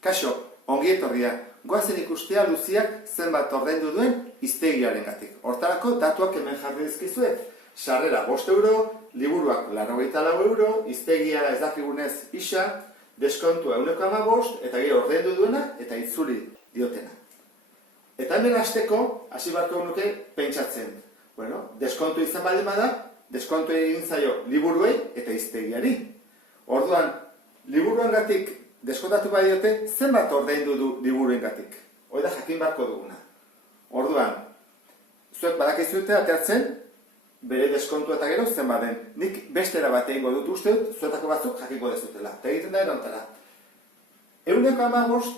Kaixo, ongi etorria, goazen ikustea Luziak zenbat ordaindu duen hiztegiarengatik. Hortarako datuak hemen jarri dizkizuet. Sarrera 5 euro, liburuak 94 euro, hiztegia ez dakigunez isa, deskontua 1,5 eta gero ordaindu duena eta itzuli diotena. Eta hemen hasteko, hasi beharko nuke pentsatzen. Bueno, deskontu izan baldin bada, deskontu egin zaio liburuei eta hiztegiari. Orduan, liburuengatik deskontatu badiote, zenbat ordaindu du liburuengatik? Hori da jakin beharko duguna. Orduan, zuek badakizute ateratzen, bere deskontu eta gero zenbat den. Nik bestera bat egingo dut uste dut, zuetako batzuk jakingo dezutela. Eta egiten da erontara. 1,5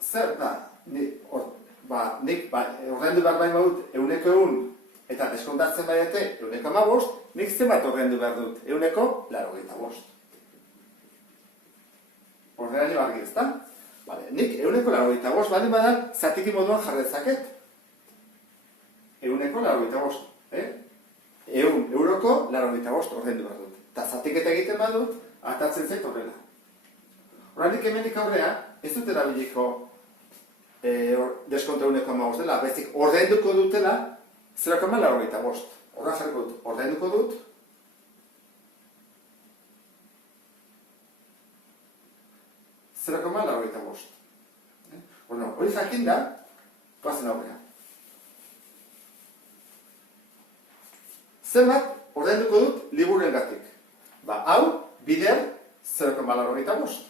zer da? Nik ordaindu behar baino dut 100 eta deskontatzen badiote 1,5, nik zenbat ordaindu behar dut? 1,85. Ordenari argi ez da? Nik 1,85 baldin bada, zatiki moduan jarrezaket. 1,85. 100 euroko 85 ordaindu behar dut. Eta zatiketa egiten badut, atatzen zait horrela. Horrenik hemenik aurrea, ez dut erabiliko deskonto 1,5 dela, bezik ordainduko dutela 0,85. Horra jarriko dut, ordainduko dut, hori jakin da, goazen aurrea. Zenbat ordainduko dut liburuengatik? Hau, bider 0,85.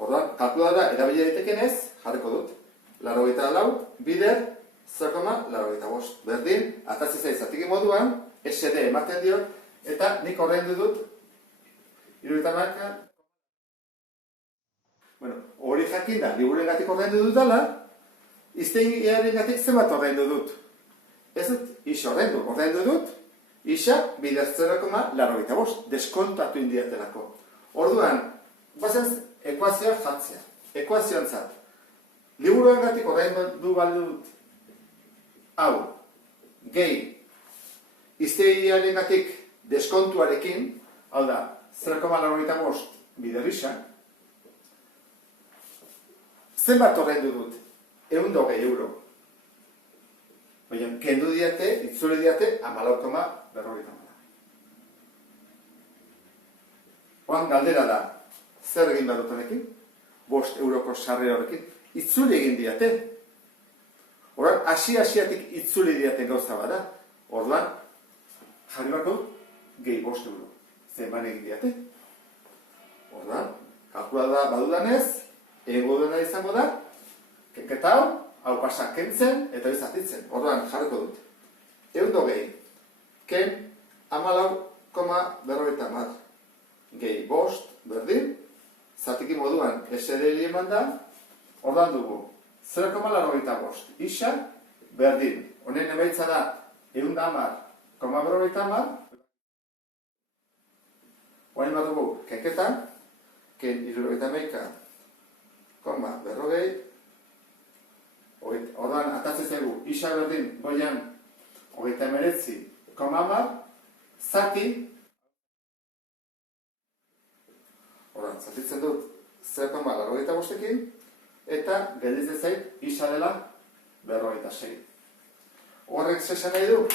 Orduan, kalkuladora erabili daitekenez, jarriko dut. 84 bider 0,85. Berdin, atatzen zaiz zatiki moduan, SD ematen diot, eta nik ordaindu dut 70. Hori jakin da, liburuengatik ordaindu dut dela, hiztegiarengatik zenbat ordaindu dut. Ez dut, isa ordaindu dut, isa bider 0,85, deskontatu indiatelako. Orduan, guazen ekuazioa jatzea. Ekuazioan zat. Liburuengatik ordaindu baldu dut, hau, gehi, hiztegiarengatik deskontuarekin, hau da, 0,85 bider isa, zenbat ordaindu dut? 120 euro. Baina, kendu diate, itzuli diate, 14,50. Oan galdera da, zer egin behar dut honekin? 5 euroko sarrera horrekin. Itzuli egin diate. Orduan, hasi-hasiatik itzuli diaten gauza bada. Orduan, jarri bako, gehi 5 euro. Zeman egin diate. Orduan, kalkulada badudanez, egingo duena izango da, kenketa hau pasak kentzen eta bizatitzen. Orduan jarriko dut. 120, ken 14,50. Gehi 5, berdin, zatiki moduan SD eman da, orduan dugu 0,85. Isa, berdin. Honen emaitza da 110,50. Oain bat dugu kenketa, ken 71,50. Orduan, atatzen zaigu, isa berdin, goian, 39,10, zati, orduan, zatitzen dut 0,85ekin, eta gelditzen zait, isa dela 46. Horrek zesan nahi du?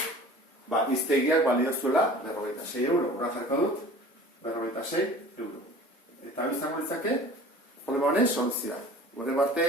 Hiztegiak balio zuela 46 euro. Horra jarriko dut, 46 euro. Eta bizango ditzake, problema honen soluzioa. Gure barte,